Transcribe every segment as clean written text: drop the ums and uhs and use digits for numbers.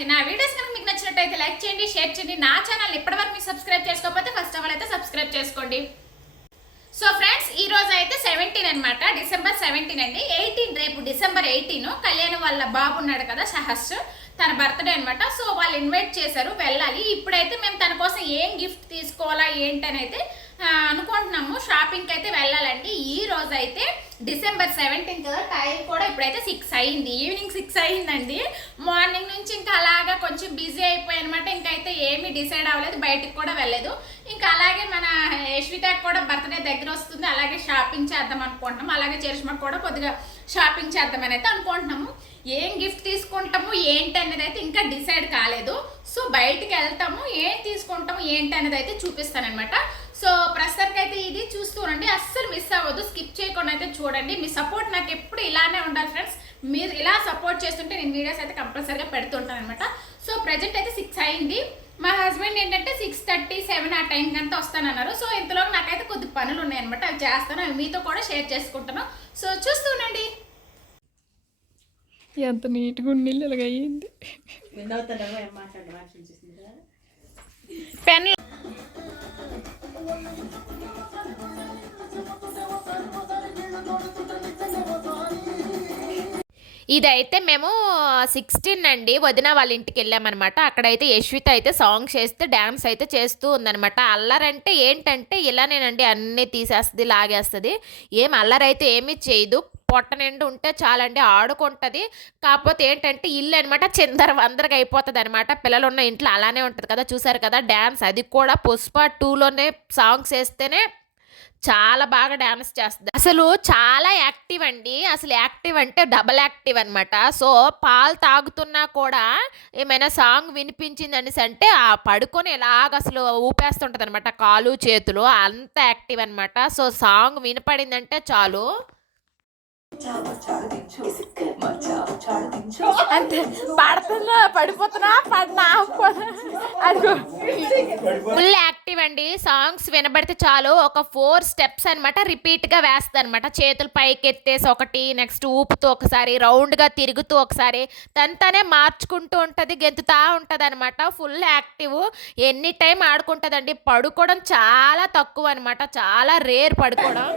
శ్రవంతి. నా వీడియోస్ కనుక మీకు నచ్చినట్టయితే లైక్ చేయండి, షేర్ చేయండి. నా ఛానల్ ఇప్పటివరకు మీరు సబ్స్క్రైబ్ చేసుకోకపోతే ఫస్ట్ ఆఫ్ ఆల్ అయితే సబ్స్క్రైబ్ చేసుకోండి. సో ఫ్రెండ్స్, ఈ రోజు అయితే 17 అనమాట, డిసెంబర్ 17 అండి. 18 రేపు డిసెంబర్ 18 కళ్యాణ్ వాళ్ళ బాబు ఉన్నాడు కదా సహస్, తన బర్త్డే అనమాట. సో వాళ్ళు ఇన్వైట్ చేశారు, వెళ్ళాలి. ఇప్పుడైతే మేము తన కోసం ఏం గిఫ్ట్ తీసుకోవాలా ఏంటని అయితే అనుకుంటున్నాము. షాపింగ్కి అయితే వెళ్ళాలండి. ఈ రోజు అయితే డిసెంబర్ 17 కదా, టైం కూడా ఇప్పుడైతే 6 అయింది, ఈవినింగ్ 6 అయిందండి. మార్నింగ్ నుంచి ఇంకా అలాగా కొంచెం బిజీ అయిపోయి అనమాట. ఇంకైతే ఏమీ డిసైడ్ అవ్వలేదు, బయటికి కూడా వెళ్ళలేదు. ఇంకా అలాగే మన యశ్వితకి కూడా బర్త్డే దగ్గర వస్తుంది, అలాగే షాపింగ్ చేద్దాం అనుకుంటున్నాము. అలాగే చరిష్మకు కూడా కొద్దిగా షాపింగ్ చేద్దామని అయితే అనుకుంటున్నాము. ఏం గిఫ్ట్ తీసుకుంటాము ఏంటి అనేది అయితే ఇంకా డిసైడ్ కాలేదు. సో బయటికి వెళ్తాము, ఏం తీసుకుంటాము ఏంటి అనేది అయితే చూపిస్తానమాట. సో ప్రస్తుతానికి అయితే ఇది చూస్తూనండి, అస్సలు మిస్ అవ్వద్దు, స్కిప్ చేయకుండా అయితే చూడండి. మీ సపోర్ట్ నాకు ఎప్పుడు ఇలానే ఉండాలి ఫ్రెండ్స్. మీరు ఇలా సపోర్ట్ చేస్తుంటే నేను వీడియోస్ అయితే కంపల్సరీగా పెడుతుంటాను అనమాట. సో ప్రజెంట్ అయితే 6 అయింది. మా హస్బెండ్ ఏంటంటే 6:37 ఆ టైంకి అంతా వస్తానన్నారు. సో ఇంతలో నాకైతే కొద్ది పనులు ఉన్నాయన్నమాట, అవి చేస్తాను, అవి మీతో కూడా షేర్ చేసుకుంటాను. సో చూస్తూనండి. ఎంత నీట్గా ఉండి ఇలాగ అయ్యింది. పెన్ ఇదైతే మేము 16 అండి వదిన వాళ్ళ ఇంటికి వెళ్ళామన్నమాట. అక్కడైతే యశ్విత అయితే సాంగ్స్ చేస్తే డ్యాన్స్ అయితే చేస్తూ ఉందనమాట. అల్లరంటే ఏంటంటే ఇలానేనండి, అన్నీ తీసేస్తుంది, లాగేస్తుంది. ఏం అల్లరైతే ఏమీ చేయదు, పొట్ట నిండు ఉంటే చాలండి, ఆడుకుంటుంది. కాకపోతే ఏంటంటే ఇల్లు అనమాట చిందర వందరగా అయిపోతుంది అనమాట. పిల్లలు ఉన్న ఇంట్లో అలానే ఉంటుంది కదా, చూసారు కదా డ్యాన్స్. అది కూడా పుష్ప 2లోనే సాంగ్స్ వేస్తేనే చాలా బాగా డ్యాన్స్ చేస్తుంది. అసలు చాలా యాక్టివ్ అండి, అసలు యాక్టివ్ అంటే డబల్ యాక్టివ్ అనమాట. సో పాలు తాగుతున్నా కూడా ఏమైనా సాంగ్ వినిపించింది అనేసి అంటే ఆ పడుకొని ఎలాగ అసలు ఊపేస్తుంటుంది అనమాట, కాలు చేతులు, అంత యాక్టివ్ అనమాట. సో సాంగ్ వినపడిందంటే చాలు అంతే, పడుతున్నా పడిపోతున్నా పడినా ఫుల్ యాక్టివ్ అండి. సాంగ్స్ వినబడితే చాలు ఒక 4 స్టెప్స్ అనమాట రిపీట్గా వేస్తుంది అనమాట. చేతులు పైకి ఎత్తేసి ఒకటి, నెక్స్ట్ ఊపుతూ ఒకసారి, రౌండ్గా తిరుగుతూ ఒకసారి, తనతోనే మార్చుకుంటూ ఉంటుంది, గెంతుతా ఉంటుంది అనమాట. ఫుల్ యాక్టివ్, ఎనీ టైం ఆడుకుంటుందండి. పడుకోవడం చాలా తక్కువ అనమాట, చాలా రేర్ పడుకోవడం.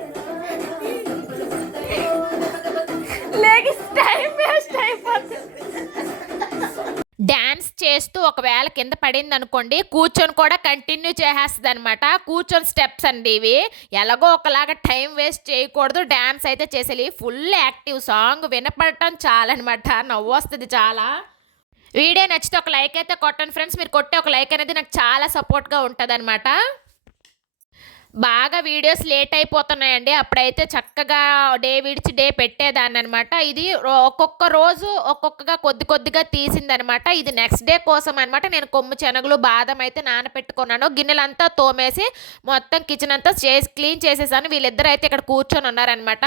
డ్యాన్స్ చేస్తూ ఒకవేళ కింద పడింది అనుకోండి, కూర్చొని కూడా కంటిన్యూ చేసేస్తుంది అనమాట. కూర్చొని స్టెప్స్ అండి ఇవి. ఎలాగో ఒకలాగా టైం వేస్ట్ చేయకూడదు, డ్యాన్స్ అయితే చేసేది. ఫుల్ యాక్టివ్, సాంగ్ వినపడటం చాలన్నమాట, నవ్వు వస్తుంది చాలా. వీడియో నచ్చితే ఒక లైక్ అయితే కొట్టండి ఫ్రెండ్స్. మీరు కొట్టే ఒక లైక్ అనేది నాకు చాలా సపోర్ట్గా ఉంటుంది అనమాట. బాగా వీడియోస్ లేట్ అయిపోతున్నాయండి, అప్పుడైతే చక్కగా డే విడిచి డే పెట్టేదాన్ని అనమాట. ఇది ఒక్కొక్క రోజు ఒక్కొక్కగా కొద్దిగా తీసిందనమాట. ఇది నెక్స్ట్ డే కోసం అనమాట. నేను కొమ్ము శనగలు బాదం అయితే నానపెట్టుకున్నాను. గిన్నెలంతా తోమేసి మొత్తం కిచెన్ అంతా క్లీన్ చేసేసాను. వీళ్ళిద్దరు అయితే ఇక్కడ కూర్చొని ఉన్నారనమాట.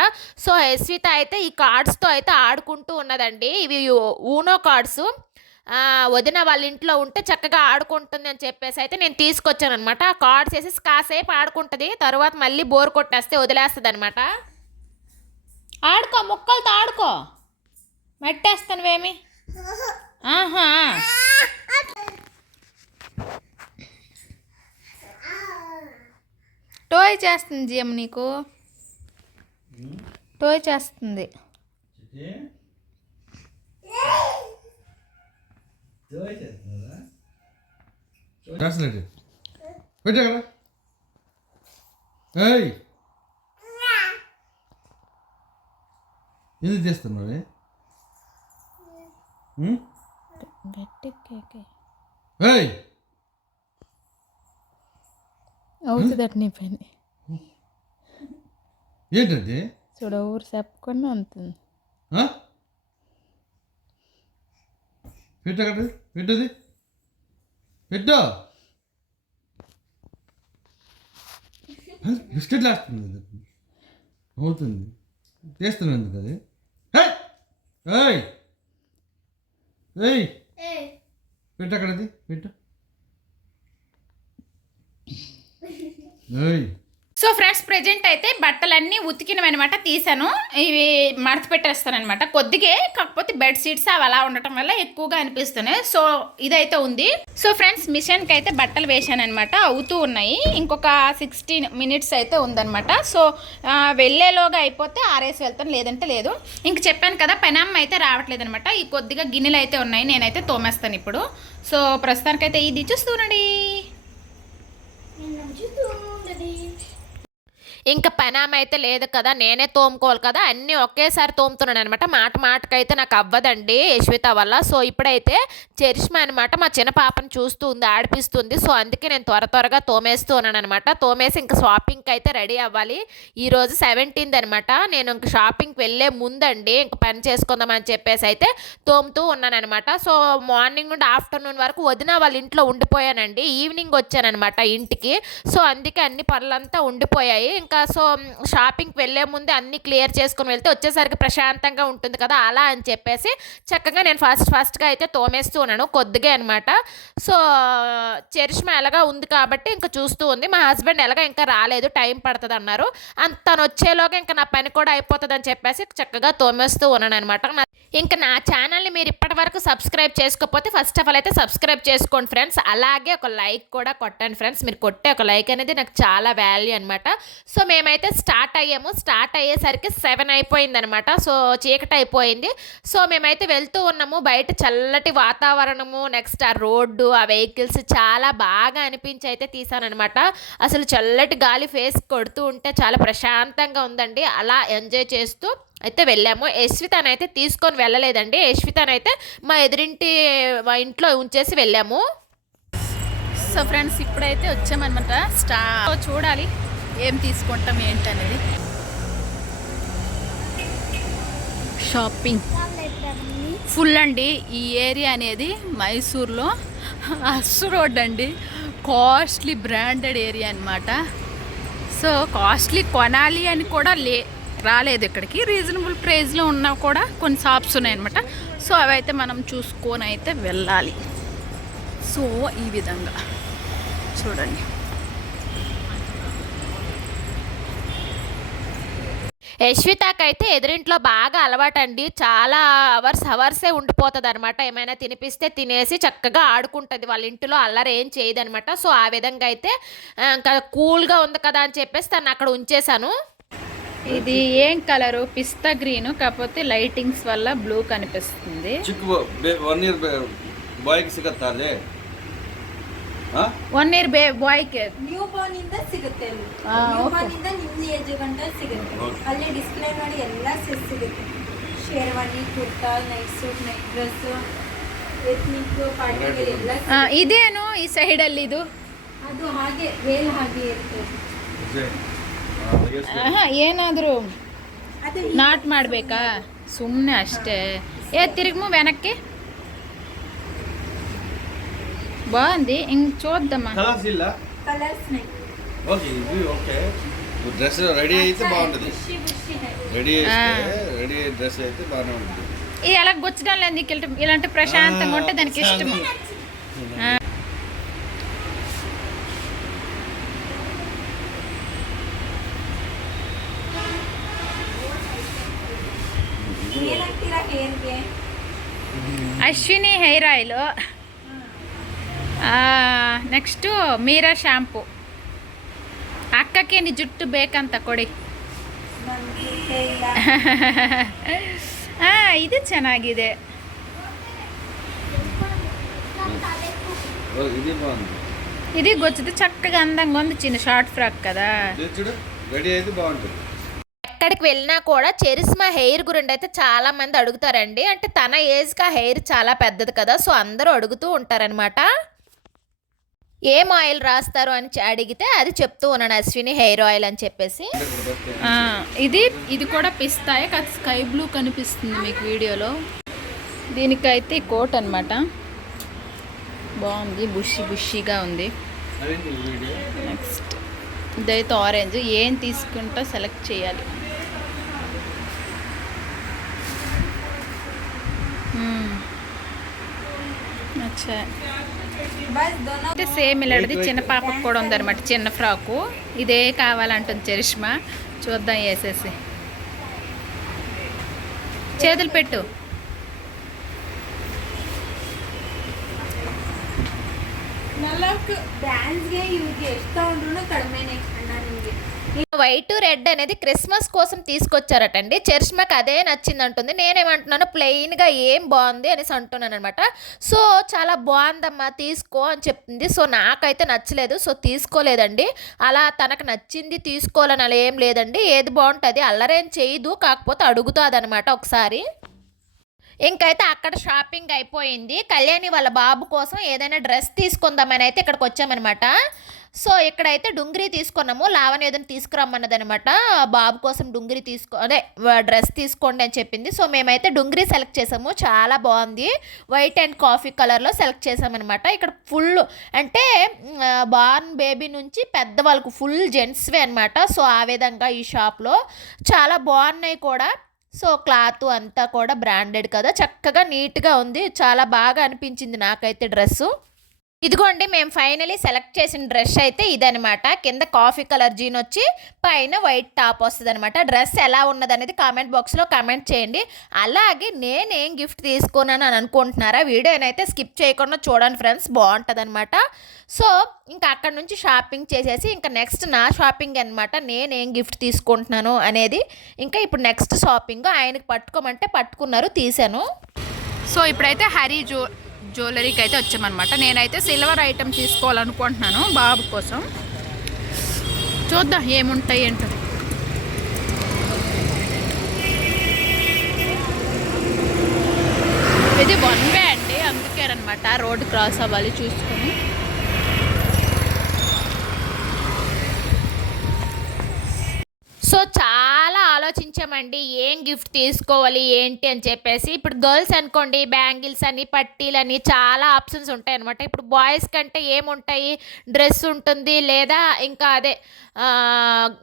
సో యశ్విత అయితే ఈ కార్డ్స్తో అయితే ఆడుకుంటూ ఉన్నదండి. ఇవి ఊనో కార్డ్స్, వదిన వాళ్ళ ఇంట్లో ఉంటే చక్కగా ఆడుకుంటుంది అని చెప్పేసి అయితే నేను తీసుకొచ్చాను అనమాట. ఆ కార్డ్స్ వేసి కాసేపు ఆడుకుంటుంది, తర్వాత మళ్ళీ బోర్ కొట్టేస్తే వదిలేస్తుంది అనమాట. ఆడుకో, ముక్కలతో ఆడుకో, మట్టేస్తానువేమి. ఆహా, టోయ్ చేస్తుంది జిఎం, నీకు టోయ్ చేస్తుంది. ఎందుకు చేస్తున్నావు? అవుతుందట నీ పని. ఏంటండి చూడ ఊరు చెప్పుకొని ఉంటుంది. పెట్టు, పెట్టది పెట్టు. బిస్కెట్లు వేస్తుంది, అవుతుంది, చేస్తున్నాను ఎందుకు అది. పెట్టు అక్కడది పెట్టు. సో ఫ్రెండ్స్, ప్రెజెంట్ అయితే బట్టలన్నీ ఉతికినవి అనమాట, తీసాను. ఇవి మడత పెట్టేస్తాను అనమాట. కొద్దిగే, కాకపోతే బెడ్ షీట్స్ అవి అలా ఉండటం వల్ల ఎక్కువగా అనిపిస్తున్నాయి. సో ఇదైతే ఉంది. సో ఫ్రెండ్స్ మిషన్కి అయితే బట్టలు వేసాను అనమాట, అవుతూ ఉన్నాయి. ఇంకొక 16 minutes అయితే ఉందన్నమాట. సో వెళ్ళేలోగా అయిపోతే ఆరేసి వెళ్తాను, లేదంటే లేదు. ఇంక చెప్పాను కదా పెనమ్మ అయితే రావట్లేదు అనమాట. ఈ కొద్దిగా గిన్నెలు అయితే ఉన్నాయి, నేనైతే తోమేస్తాను ఇప్పుడు. సో ప్రస్తుతానికైతే ఇది చూస్తుండండి. ఇంకా పెనామ అయితే లేదు కదా, నేనే తోముకోవాలి కదా, అన్నీ ఒకేసారి తోముతున్నాను అనమాట. మాటకైతే నాకు అవ్వదండి యశ్విత వల్ల. సో ఇప్పుడైతే చరిష్మా అనమాట మా చిన్న పాపను చూస్తుంది, ఆడిపిస్తుంది. సో అందుకే నేను త్వరగా తోమేస్తూ ఉన్నాను అనమాట. తోమేసి ఇంకా షాపింగ్కి అయితే రెడీ అవ్వాలి. ఈరోజు 17th అనమాట. నేను ఇంక షాపింగ్కి వెళ్ళే ముందండి ఇంక పని చేసుకుందామని చెప్పేసి అయితే తోముతూ ఉన్నాను అనమాట. సో మార్నింగ్ నుండి ఆఫ్టర్నూన్ వరకు వదిన వాళ్ళ ఇంట్లో ఉండిపోయానండి. ఈవినింగ్ వచ్చానమాట ఇంటికి. సో అందుకే అన్ని పనులంతా ఉండిపోయాయి. ఇంకా సో షాపింగ్కి వెళ్ళే ముందే అన్నీ క్లియర్ చేసుకుని వెళ్తే వచ్చేసరికి ప్రశాంతంగా ఉంటుంది కదా, అలా అని చెప్పేసి చక్కగా నేను ఫస్ట్గా అయితే తోమేస్తూ ఉన్నాను కొద్దిగా అనమాట. సో చరిష్మా ఎలాగా ఉంది కాబట్టి ఇంకా చూస్తూ ఉంది. మా హస్బెండ్ ఎలాగా ఇంకా రాలేదు, టైం పడుతుంది అన్నారు. తను వచ్చేలోగా ఇంకా నా పని కూడా అయిపోతుంది అని చెప్పేసి చక్కగా తోమేస్తూ ఉన్నాను అనమాట. ఇంకా నా ఛానల్ని మీరు ఇప్పటివరకు సబ్స్క్రైబ్ చేసుకోకపోతే ఫస్ట్ ఆఫ్ ఆల్ అయితే సబ్స్క్రైబ్ చేసుకోండి ఫ్రెండ్స్. అలాగే ఒక లైక్ కూడా కొట్టండి ఫ్రెండ్స్. మీరు కొట్టే ఒక లైక్ అనేది నాకు చాలా వాల్యూ అనమాట. సో మేమైతే స్టార్ట్ అయ్యేసరికి 7 అయిపోయింది అనమాట. సో చీకటి అయిపోయింది. సో మేమైతే వెళ్తూ ఉన్నాము. బయట చల్లటి వాతావరణము, నెక్స్ట్ ఆ రోడ్డు, ఆ వెహికల్స్ చాలా బాగా అనిపించి అయితే తీసానమాట. అసలు చల్లటి గాలి ఫేస్ కొడుతూ ఉంటే చాలా ప్రశాంతంగా ఉందండి. అలా ఎంజాయ్ చేస్తూ అయితే వెళ్ళాము. యశ్వితనైతే తీసుకొని వెళ్ళలేదండి. యశ్వితనైతే మా ఇంట్లో ఉంచేసి వెళ్ళాము. సో ఫ్రెండ్స్ ఇప్పుడైతే వచ్చామన్నమాట. చూడాలి ఏం తీసుకుంటాం ఏంటనేది. షాపింగ్ ఫుల్ అండి. ఈ ఏరియా అనేది మైసూర్లో అస్సు రోడ్ అండి. కాస్ట్లీ బ్రాండెడ్ ఏరియా అనమాట. సో కాస్ట్లీ కొనాలి అని కూడా రాలేదు ఇక్కడికి. రీజనబుల్ ప్రైస్లో ఉన్నా కూడా కొన్ని షాప్స్ ఉన్నాయన్నమాట. సో అవైతే మనం చూసుకొని అయితే వెళ్ళాలి. సో ఈ విధంగా చూడండి. యశ్వితకైతే ఎదురింట్లో బాగా అలవాటండి. చాలా అవర్సే ఉండిపోతుంది అనమాట. ఏమైనా తినిపిస్తే తినేసి చక్కగా ఆడుకుంటుంది. వాళ్ళ ఇంటిలో అల్లరి ఏం చేయదు అనమాట. సో ఆ విధంగా అయితే ఇంకా కూల్గా ఉంది కదా అని చెప్పేసి తను అక్కడ ఉంచేశాను. ఇది ఏం కలరు? పిస్తా గ్రీన్, కాకపోతే లైటింగ్స్ వల్ల బ్లూ కనిపిస్తుంది. 1 year ಬಾಯ್ಗೆ ಸಿಗತ್ತಲ್ಲೇ 1 year ಬಾಯ್ಗೆ ನ್ಯೂ ಬಾರ್ನ್ ಇಂದ ಸಿಗುತ್ತೆ. ನ್ಯೂ ಬಾರ್ನ್ ಇಂದ ನಿಮ್ಮ ಏಜ್ ಗಂಟ ಸಿಗುತ್ತೆ. ಅಲ್ಲಿ ಡಿಸ್ಪ್ಲೇ ಮಾಡಿ ಎಲ್ಲ ಸೆಟ್ ಸಿಗುತ್ತೆ. Sherwani, kurta, night suit, night dress, ethnic, party wear ಎಲ್ಲ ಇದೇನು ಈ ಸೈಡ್ ಅಲ್ಲಿ ಇದು? ಅದು ಹಾಗೆ ವೇಲ್ ಹಾಗೆ ಇರ್ತದೆ. ಏನಾದರೂ ಅದು ನಾಟ್ ಮಾಡಬೇಕಾ? ಸುಮ್ಮನೆ ಅಷ್ಟೇ. తిరిగి వెనక్కి బాగుంది. ఇంక చూద్దామా? కలర్స్ ಇಲ್ಲ ಕಲರ್ಸ್ ನೈ ఓకే ఇది ఓకే. డ్రెస్ రెడీ అయితే బాగుంటుంది. రెడీ డ్రెస్ అయితే బాగానే ఉంటుంది. ఇది ఎలా గుచ్చడం లేదు నీకు. ఇలాంటి ప్రశాంతంగా ఉంటే దానికి ఇష్టం. ಏನಂತೀರಾ ಹೇರ್ಗೆ? Ashwini hair oil, next Meera shampoo. ಅಕ್ಕಕ್ಕೆ ನಿ ಜುಟ್ಟು ಬೇಕಂತ ಕೊಡಿ. ನಮ್ಗೆ ಇಲ್ಲ. ಇದು ಚೆನ್ನಾಗಿದೆ. ఇది బాగుంది. ఇది గొచ్చుది చక్కగా అందంగా ఉంది. చిన్న షార్ట్ ఫ్రాక్ కదా. చూడు రెడీ అయితే బాగుంటుంది. ఎక్కడికి వెళ్ళినా కూడా చరిష్మా హెయిర్ గురించి అయితే చాలా మంది అడుగుతారండి. అంటే తన ఏజ్కి ఆ హెయిర్ చాలా పెద్దది కదా. సో అందరూ అడుగుతూ ఉంటారనమాట. ఏం ఆయిల్ రాస్తారు అని అడిగితే అది చెప్తూ ఉన్నాను, అశ్విని హెయిర్ ఆయిల్ అని చెప్పేసి. ఇది కూడా పిస్తాయే కాదు, స్కై బ్లూ కనిపిస్తుంది మీకు వీడియోలో. దీనికైతే కోట్ అనమాట. బాగుంది, బుషీగా ఉంది. నెక్స్ట్ ఇదైతే ఆరెంజ్. ఏం తీసుకుంటా సెలెక్ట్ చేయాలి. అచ్చా, అంటే సేమ్ ఇలాంటిది చిన్న పాపకు కూడా ఉందన్నమాట, చిన్న ఫ్రాకు. ఇదే కావాలంటుంది చరిష్మా. చూద్దాం వేసేసి. చేతులు పెట్టు. ಡ್ಯಾನ್ಸ್ಗೆ ಇವ್ರಿಗೆ ಎಷ್ಟು ತಗೊಂಡ್ರು ಕಡಿಮೆನೆ ಅಣ್ಣ ನಿಮಗೆ. వైట్ రెడ్ అనేది క్రిస్మస్ కోసం తీసుకొచ్చారటండి. చరిష్మాకి అదే నచ్చింది అంటుంది. నేనేమంటున్నాను ప్లెయిన్గా ఏం బాగుంది అనేసి అంటున్నాను అనమాట. సో చాలా బాగుందమ్మా తీసుకో అని చెప్తుంది. సో నాకైతే నచ్చలేదు, సో తీసుకోలేదండి. అలా తనకు నచ్చింది తీసుకోవాలని అలా ఏం లేదండి. ఏది బాగుంటుంది అల్లరేం చేయదు, కాకపోతే అడుగుతుంది అనమాట ఒకసారి. ఇంకైతే అక్కడ షాపింగ్ అయిపోయింది. కళ్యాణి వాళ్ళ బాబు కోసం ఏదైనా డ్రెస్ తీసుకుందామని అయితే ఇక్కడికి వచ్చామన్నమాట. సో ఇక్కడైతే డుంగిరి తీసుకున్నాము. లావణ్య ఏదైనా తీసుకురమ్మన్నదనమాట. బాబు కోసం డుంగిరి డ్రెస్ తీసుకోండి అని చెప్పింది. సో మేమైతే డుంగిరి సెలెక్ట్ చేసాము. చాలా బాగుంది. వైట్ అండ్ కాఫీ కలర్లో సెలెక్ట్ చేసామన్నమాట. ఇక్కడ ఫుల్ అంటే బార్న్ బేబీ నుంచి పెద్దవాళ్ళకు ఫుల్ జెంట్స్వే అనమాట. సో ఆ విధంగా ఈ షాప్లో చాలా బాగున్నాయి కూడా. సో క్లాత్ అంతా కూడా బ్రాండెడ్ కదా, చక్కగా నీట్గా ఉంది. చాలా బాగా అనిపించింది నాకైతే డ్రెస్సు. ఇదిగోండి మేము ఫైనలీ సెలెక్ట్ చేసిన డ్రెస్ అయితే ఇదనమాట. కింద కాఫీ కలర్ జీన్ వచ్చి పైన వైట్ టాప్ వస్తుంది అనమాట. డ్రెస్ ఎలా ఉన్నది అనేది కామెంట్ బాక్స్లో కామెంట్ చేయండి. అలాగే నేనేం గిఫ్ట్ తీసుకున్నాను అని అనుకుంటున్నారా, వీడియోనైతే స్కిప్ చేయకుండా చూడండి ఫ్రెండ్స్, బాగుంటుంది అనమాట. సో ఇంకా అక్కడ నుంచి షాపింగ్ చేసేసి ఇంకా నెక్స్ట్ నా షాపింగ్ అనమాట. నేనేం గిఫ్ట్ తీసుకుంటున్నాను అనేది ఇంకా ఇప్పుడు నెక్స్ట్ షాపింగ్. ఆయనకి పట్టుకోమంటే పట్టుకున్నారు, తీసాను. సో ఇప్పుడైతే జ్యువెలరీకి అయితే వచ్చామన్నమాట. నేనైతే సిల్వర్ ఐటమ్ తీసుకోవాలనుకుంటున్నాను బాబు కోసం. చూద్దాం ఏముంటాయి ఏంటో. ఇది 1 వే అండి, అందుకేనమాట రోడ్ క్రాస్ అవ్వాలి చూసుకొని. సో చాలా ఆలోచించామండి ఏం గిఫ్ట్ తీసుకోవాలి ఏంటి అని చెప్పేసి. ఇప్పుడు గర్ల్స్ అనుకోండి బ్యాంగిల్స్ అని పట్టీలని చాలా ఆప్షన్స్ ఉంటాయి అనమాట. ఇప్పుడు బాయ్స్ కంటే ఏముంటాయి, డ్రెస్ ఉంటుంది లేదా ఇంకా అదే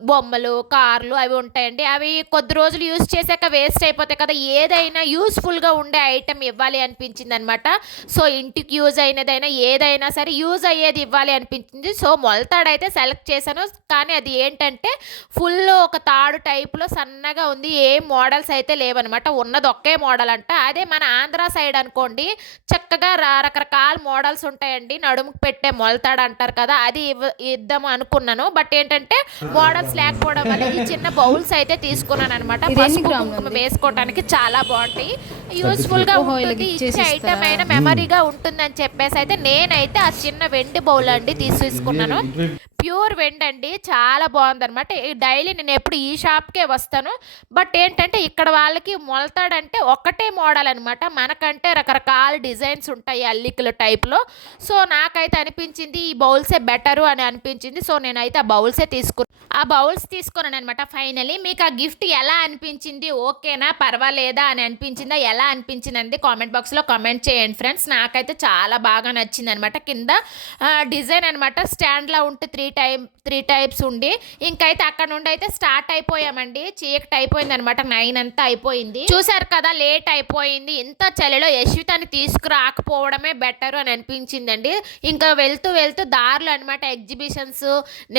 బొమ్మలు కార్లు అవి ఉంటాయండి. అవి కొద్ది రోజులు యూజ్ చేశాక వేస్ట్ అయిపోతాయి కదా. ఏదైనా యూస్ఫుల్గా ఉండే ఐటెం ఇవ్వాలి అనిపించింది అనమాట. సో ఇంటికి యూజ్ అయినదైనా ఏదైనా సరే యూజ్ అయ్యేది ఇవ్వాలి అనిపించింది. సో మొలతాడైతే సెలెక్ట్ చేశాను. కానీ అది ఏంటంటే ఫుల్ ఒక తాడు టైప్లో సన్నగా ఉంది. ఏ మోడల్స్ అయితే లేవన్నమాట, ఉన్నది ఒకే మోడల్ అంట. అదే మన ఆంధ్ర సైడ్ అనుకోండి చక్కగా రకరకాల మోడల్స్ ఉంటాయండి. నడుముకు పెట్టే మొలతాడు అంటారు కదా, అది ఇద్దాము అనుకున్నాను. బట్ ఏంటంటే మోడల్స్ లేకపోవడం వల్ల ఈ చిన్న బౌల్స్ అయితే తీసుకున్నాను అనమాట. పసుపు కుంకుమ వేసుకోవడానికి చాలా బాగుంటాయి, యూస్ఫుల్ గా ఉంటుంది. ఇచ్చే ఐటమ్ అయినా మెమరీగా ఉంటుందని చెప్పేసి అయితే నేనైతే ఆ చిన్న వెండి బౌల్ అండి తీసుకున్నాను. ప్యూర్ వెండి అండి, చాలా బాగుందన్నమాట. డైలీ నేను ఎప్పుడు ఈ షాప్కే వస్తాను. బట్ ఏంటంటే ఇక్కడ వాళ్ళకి మొలతాడంటే ఒకటే మోడల్ అనమాట. మనకంటే రకరకాల డిజైన్స్ ఉంటాయి అల్లికల టైప్లో. సో నాకైతే అనిపించింది ఈ బౌల్సే బెటరు అని అనిపించింది. సో నేనైతే ఆ బౌల్సే ఆ బౌల్స్ తీసుకున్నాను అనమాట. ఫైనలీ మీకు ఆ గిఫ్ట్ ఎలా అనిపించింది, ఓకేనా పర్వాలేదా అని అనిపించిందా, ఎలా అనిపించింది అనేది కామెంట్ బాక్స్లో కామెంట్ చేయండి ఫ్రెండ్స్. నాకైతే చాలా బాగా నచ్చింది అనమాట. కింద డిజైన్ అనమాట స్టాండ్లా ఉంటే త్రీ టైప్స్ ఉండి ఇంకైతే అక్కడ నుండి అయితే స్టార్ట్ అయిపోయామండి. చీకటి అయిపోయింది అనమాట, 9 అంతా అయిపోయింది. చూసారు కదా లేట్ అయిపోయింది. ఇంత చలిలో యశ్వితాన్ని తీసుకురాకపోవడమే బెటర్ అని అనిపించిందండి. ఇంకా వెళ్తూ దారులు అనమాట ఎగ్జిబిషన్స్.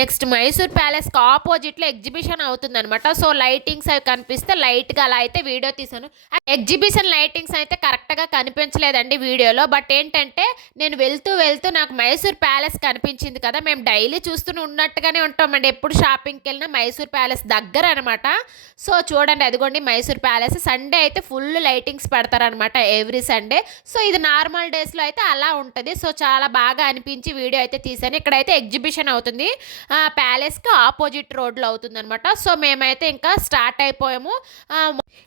నెక్స్ట్ మైసూర్ ప్యాలెస్కి ఆపోజిట్లో ఎగ్జిబిషన్ అవుతుంది అనమాట. సో లైటింగ్స్ అవి కనిపిస్తే లైట్గా అలా అయితే వీడియో తీసాను. ఎగ్జిబిషన్ లైటింగ్స్ అయితే కరెక్ట్గా కనిపించలేదండి వీడియోలో. బట్ ఏంటంటే నేను వెళ్తూ నాకు మైసూర్ ప్యాలెస్ కనిపించింది కదా. మేము డైలీ చూస్తూనే ఉన్నట్టుగానే ఉంటామండి, ఎప్పుడు షాపింగ్కి వెళ్ళినా మైసూర్ ప్యాలెస్ దగ్గర అనమాట. సో చూడండి అదిగోండి మైసూర్ ప్యాలెస్. సండే అయితే ఫుల్ లైటింగ్స్ పెడతారనమాట ఎవ్రీ సండే. సో ఇది నార్మల్ డేస్లో అయితే అలా ఉంటుంది. సో చాలా బాగా అనిపించి వీడియో అయితే తీసాను. ఇక్కడైతే ఎగ్జిబిషన్ అవుతుంది, ప్యాలెస్కి ఆపోజిట్ రోడ్లో అవుతుంది అనమాట. సో మేమైతే ఇంకా స్టార్ట్ అయిపోయాము.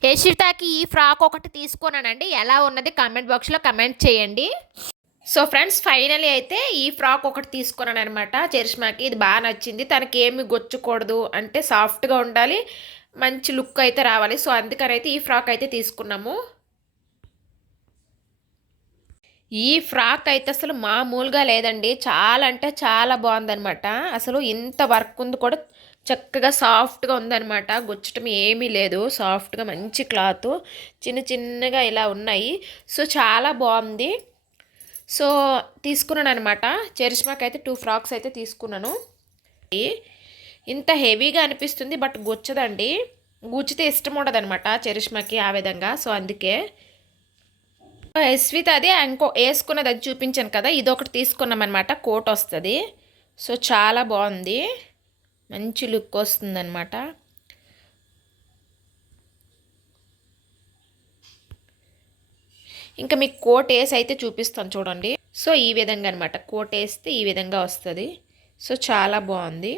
యశ్వితాకి ఈ ఫ్రాక్ ఒకటి తీసుకున్నానండి, ఎలా ఉన్నది కామెంట్ బాక్స్లో కమెంట్ చేయండి. సో ఫ్రెండ్స్ ఫైనలీ అయితే ఈ ఫ్రాక్ ఒకటి తీసుకున్నాను అనమాట చరిష్మాకి. ఇది బాగా నచ్చింది. తనకి ఏమి గొచ్చకూడదు అంటే సాఫ్ట్గా ఉండాలి, మంచి లుక్ అయితే రావాలి. సో అందుకని అయితే ఈ ఫ్రాక్ అయితే తీసుకున్నాము. ఈ ఫ్రాక్ అయితే అసలు మామూలుగా లేదండి, చాలా అంటే చాలా బాగుందనమాట. అసలు ఇంత వర్క్ ఉంది కూడా, చక్కగా సాఫ్ట్గా ఉందనమాట. గుచ్చటం ఏమీ లేదు, సాఫ్ట్గా మంచి క్లాత్, చిన్నగా ఇలా ఉన్నాయి. సో చాలా బాగుంది. సో తీసుకున్నాను అనమాట. చరిష్మాకి అయితే 2 ఫ్రాక్స్ అయితే తీసుకున్నాను. ఇంత హెవీగా అనిపిస్తుంది బట్ గుచ్చదండి, గుచ్చితే ఇష్టం ఉండదు అనమాట చరిష్మాకి ఆ విధంగా. సో అందుకే ఎస్విత్ అది ఇంకో వేసుకున్నది అది చూపించాను కదా, ఇది ఒకటి తీసుకున్నాం అనమాట. కోట్ వస్తుంది. సో చాలా బాగుంది, మంచి లుక్ వస్తుంది అనమాట. ఇంకా మీకు కోట్ వేసి అయితే చూపిస్తాను చూడండి. సో ఈ విధంగా అనమాట, కోట్ వేస్తే ఈ విధంగా వస్తుంది. సో చాలా బాగుంది.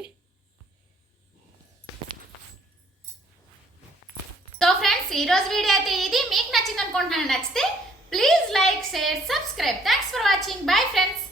సో ఫ్రెండ్స్, ఈరోజు వీడియో అయితే ఇది. మీకు నచ్చింది అనుకుంటున్నాను. నచ్చితే please like, share, subscribe. Thanks for watching. Bye friends.